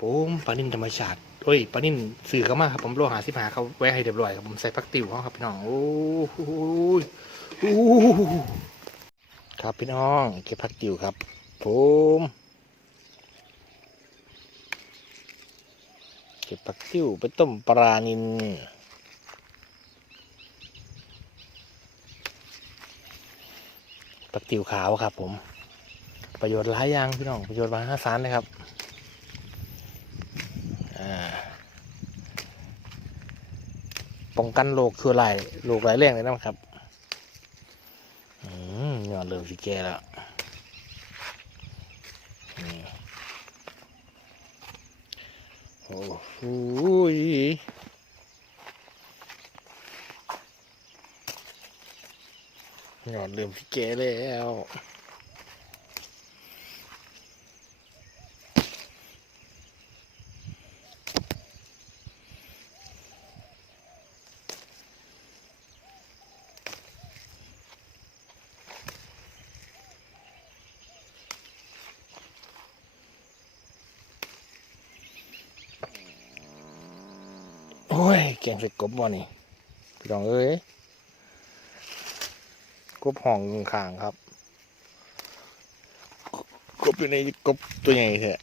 ผมปลานิ่นธรรมชาติโอ้ยปลานิ่นสื่อเขามากครับผมโลหะสิบหาเขาไว้ให้เรียบร้อยครับผมใส่พักติวเขาครับพี่น้องโอ้โหโอ้โหครับพี่น้องเก็บพักติวครับ ผมเก็บผักติ้วไปต้มปลานินผักติ้วขาวครับผม ประโยชน์หลายอย่างพี่น้องประโยชน์มหาศาลเลยครับอ่าป้ องกันโรคชั่วร้ายโรคหลายแรงเลยนะครับอืมยอดเริ่มสิแก่แล้วโอ้โหยอดเริ่มสิแก่แล้ว อ้ยแกงใส่กบบ่นี่พี่น้องเอ้ยกบห้องขางครับ กบอยู่ในกบตัวใหญ่แท้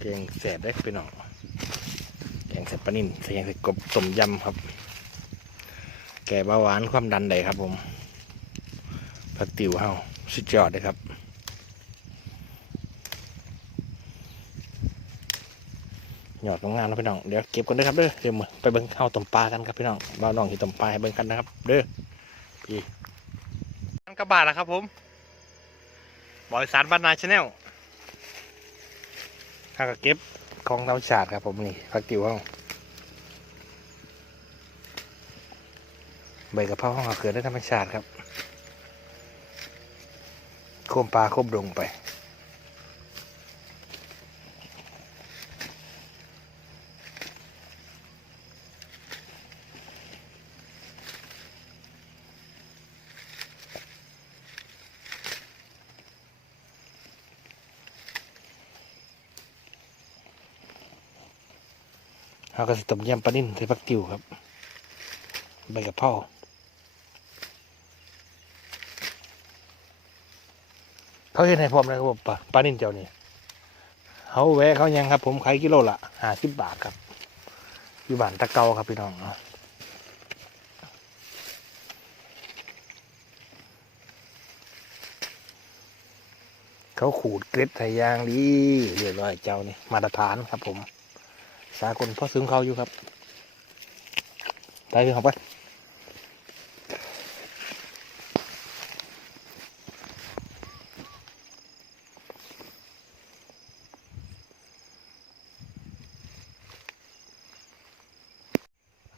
แกงแสบได้พี่น้องแกงแสบปลานิ่นใส่แกงใส่กบต้มยำครับ แก่เบาหวานความดันใดครับผมผักติ๋วเฮาสุดยอดเลยครับ หยอดงามนะพี่น้องเดี๋ยวเก็บกันเด้อครับเด้อเดี๋ยวมาไปเบิ่งข้าวต้มปลากันครับพี่น้องบ่าวน้องที่ต้มปลาให้เบิ่งกันนะครับ เด้อพี่อันกระบาดนะครับผมบริษัทบ้านนาชาแนลข้าก็เก็บของธรรมชาติครับผมนี่ผักติ๋วห้องใบกระเพราห้องเกิดได้ธรรมชาติครับโคมปลาโคมดงไป เราก็สิต้มยำปลานิ่นใส่ผักติ๋วครับ ใบกะเพราเขาเห็นให้พร้อมเลยครับผมปลาปลานิ่นเจ้านี่เขาแวะเขายังครับ ผมขายกิโลละห้าสิบบาทครับอยู่บ้านตะเกาครับพี่น้องเนาะเขาขูดเกล็ดไทยยางดีเรียบร้อยเจ้านี่มาตรฐานครับผม สากลพ่อซึ้งเขาอยู่ครับไปพี่เขาไป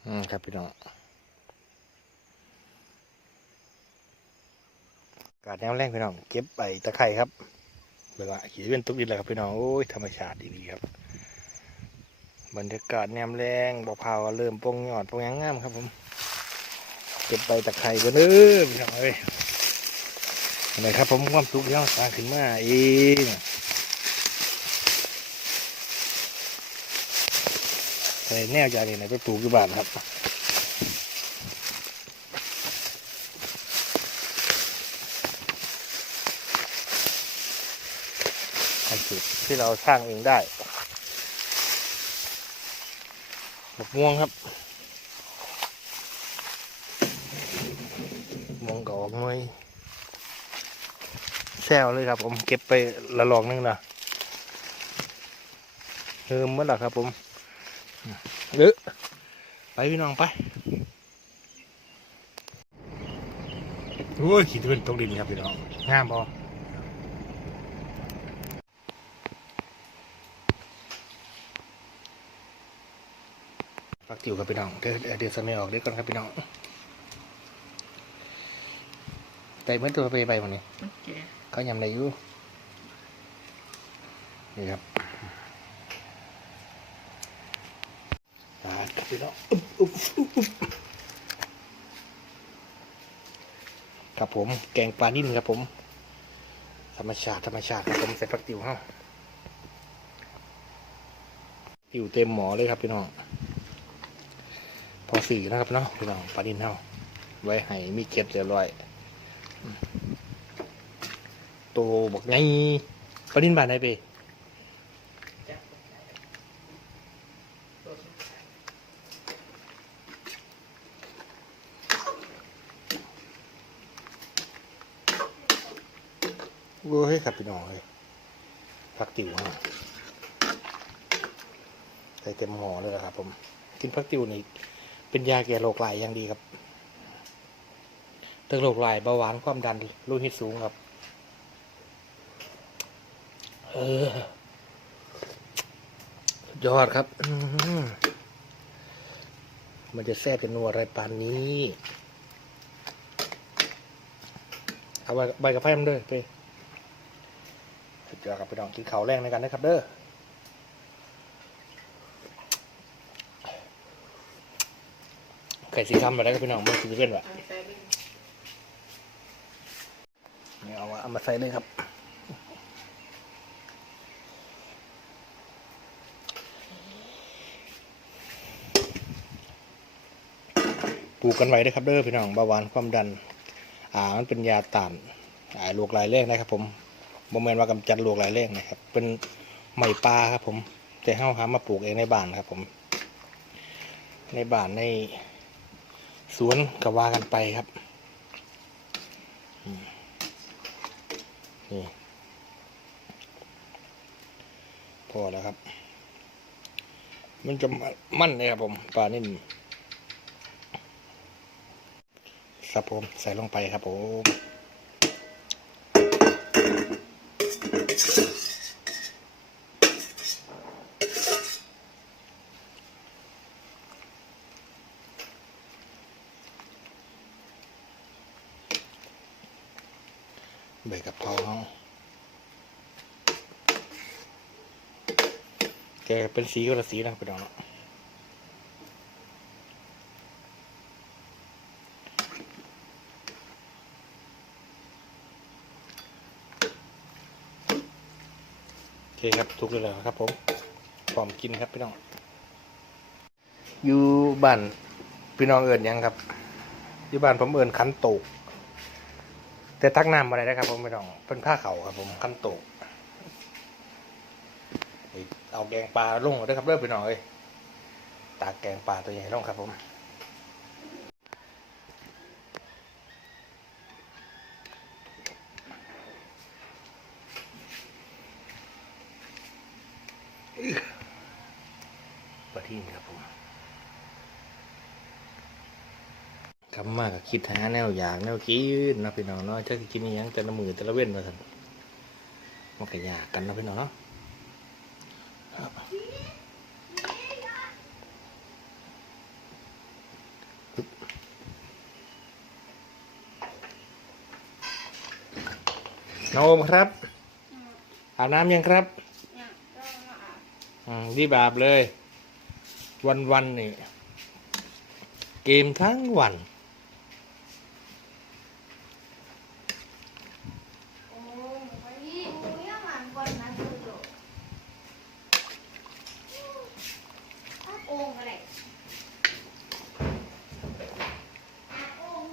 อืมครับพี่น้องกาดแนวแรงพี่น้องเก็บใบตะไคร่ครับเวลาขี่เป็นตุ๊กดินเลยครับพี่น้องโอ้ยธรรมชาติดีครับ บรรยากาศแนมแรงบอกพาวเริ่มปงยอดปงหยังงามครับผมเก็บใบตะไคร้กันเด้อพี่น้องเอ้ยอะไรครับผมความสุขที่เราสร้างขึ้นมาเองใส่แนวจากนี้ไหนไปปลูกอยู่บ้านครับที่เราสร้างเองได้ มะม่วงครับมองก็ออกหน่อยแซวเลยครับผมเก็บไปละลองนึงนะเฮิมเมื่อไหร่ครับผมเออไปพี่น้องไปโอ้ยขีดเป็นตกดินครับพี่น้องงามพอฟัก ติวครับพี่น้อง เดี๋ยวเดี๋ยวเดี๋ยวสมัยออกเดี๋ยวก่อนครับพี่น้องแต่เมื่อตัวไปไปวันนี้โอเคเขายำอะไรอยู่นี่ครับอ่าครับพี่น้องอุ๊บอุ๊บอุ๊บอุ๊บครับผม แกงปลานิ่นครับผม ธรรมชาติธรรมชาติครับผมใส่ผักติ๋วเฮาติ๋วเต็มหมอเลยครับพี่น้อง พอสี่นะครับเนาะพี่น้องปลาดินเฮาไว้ให้มีเกล็ดเรียบร้อยอืมโตบอกไงปลาดินบานไหนไปโอ้ยครับพี่น้องเลยผักติ๋วฮาใส่เต็มหมอเลยนะครับผม กินผักติ๋วนี่ เป็นยาแก้โรคหลายอย่างดีครับทั้งโรคหลายเบาหวานความดันโลหิตสูงครับ เออยอดครับ มันจะแซ่บเป็นนัวอะไรปานนี้เอาใบกระเพรามันด้วยไปสุดยอดครับพี่น้องกินข้าวแรงในกันนะครับ เด้อ ไก่สีคำมาได้ครับพี่น้องมันสีเพื่อนวะนี่เอามาเอามาใส่เลยครับปลูกกันไว้ด้วยครับเด้อพี่น้องเบาหวานความดัน อ่ามันเป็นยาต้านอ่าโรคหลายเรื่องนะครับ ผมโมเมนว่ากำจัดโรคหลายเรื่องนะครับ เป็นไม้ปลาครับ ผมแต่เฮาหามาปลูกเองในบ้านครับ ผม ในบ้านใน สวนก็ว่ากันไปครับ นี่ พอแล้วครับ มันจะมั่นเลยครับผมปลานิ่มครับผมใส่ลงไปครับผม บกะเพราเขาแกเป็นสีก็ละสีนะครับพี่น้องเนาะโอเคครับทุกเลยครับผมพร้อมกินครับพี่น้อง อยู่บ้านพี่น้องเอิญยังครับ อยู่บ้านผมเอิญขันโตก แต่ตักน้ำอะไรนะครับผมพี่น้องเป็นผ้าเข่าครับผมขันโตกเอาแกงปลาลงด้วยครับเริ่มพี่น้องเอ้ยตากแกงปลาตัวใหญ่ลงครับผมปลาที่นี่ครับผม กำมากก็คิดหาแนวอยากแนวกินเนาะพี่น้องเนาะจะกินอิหยังแต่ละมือแต่ละเว้นมาสันมันก็ยากกันเนาะพี่น้องเนาะครับปึ๊บน้องโอมครับอาบน้ำยังครับเนี่ยก็มาอาบอืมรีบอาบเลย วันวันๆนี่เกมทั้งวัน โอ้ยไปที่โอ้ยยังหวานก่อนนะคือโดดอาบโอ่งอะไรอาบโอ่ง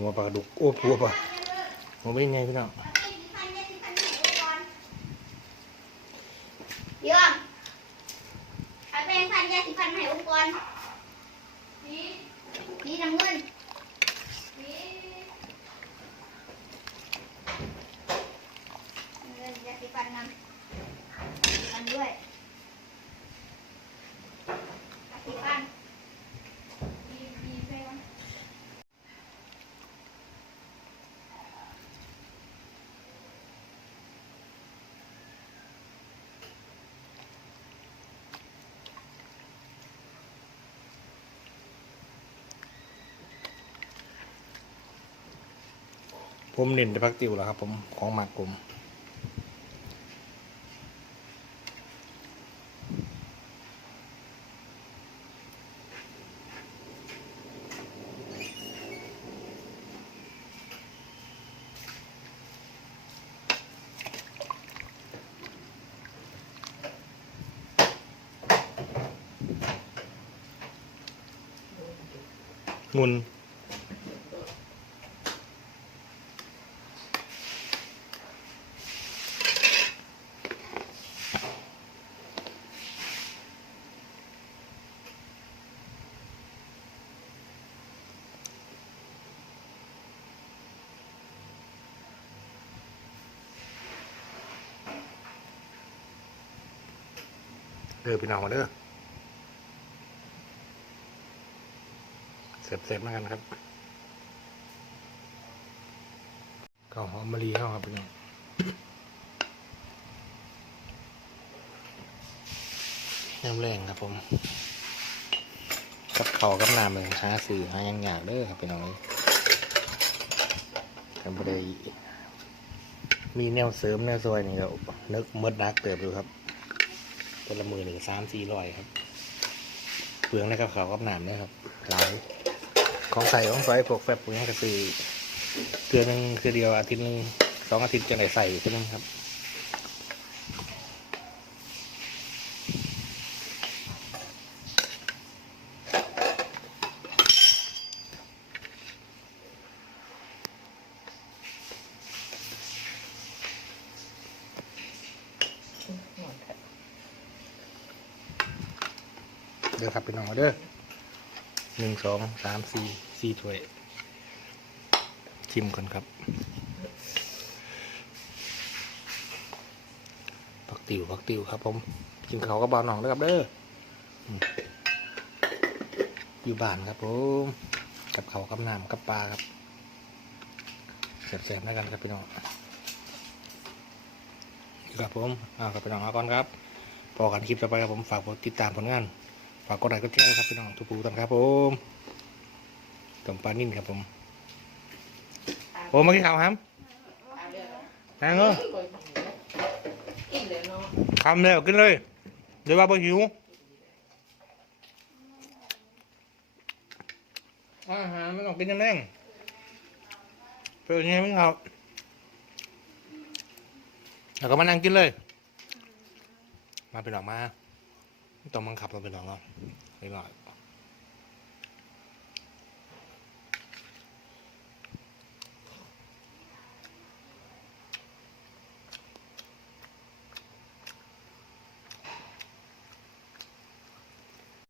หัวปลาดุกโอ้หัวปลาหัวเป็นไงพี่น้อง ผมเน้นแต่พักติวแหละครับ ผมของหมักผมมุน ด้อพี่น้องมาเด้อเสร็จเสร็จมากันครับข้าวหอมมะลิเข้าครับพี่น้องน้ำแรงครับผมกับเขาวกับน้ำเลยหาสื่อหายังอยากเด้อครับพี่น้องกันบ่ได้มีแนวเสริมแนวซอยนี่ก็นึกมดนักเติบอยู่ครับ คนละมือหนึ่งสามสี่ร้อยครับเปลืองนะครับเขากับน้ำเนี่ยครับหลายของใส่ของใส่พวกแฟบปุ๋ยก็ซื้อเดือนหนึงคือเดียวอาทิตย์หนึงสองอาทิตย์จะไหนใส่ทีนึงครับ พี่น้องเด้อหนึ่งสองสามสี่สี่ถ้วย ชิมก่อนครับผักติวผักติวครับผมกินเขาก็บาหนองเด้อครับเด้ออยู่บ้านครับผมกับเขากับน้ำกับปลาครับแสบๆแล้วกันครับพี่น้องครับผมเอาครับพี่น้องเอาก่อนครับพอกันคลิปต่อไปครับผมฝากกดติดตามผลงานากกดไลค์กดแชร์ครับพี่น้องทุกผู้ท่านครับผมต้มปลานิ่นครับผมโอ้มากินข้าวครับนั่งเออะคำเลยกินเลยเดี๋ยวว่าบ่หิวอาหารไม่ต้องกินยังแน่งเป็นยังไงไม่ครับแล้วก็มานั่งกินเลย มาเป็นหลอกมา ต้องบังคับเราเป็นหรอกเราไปหลอก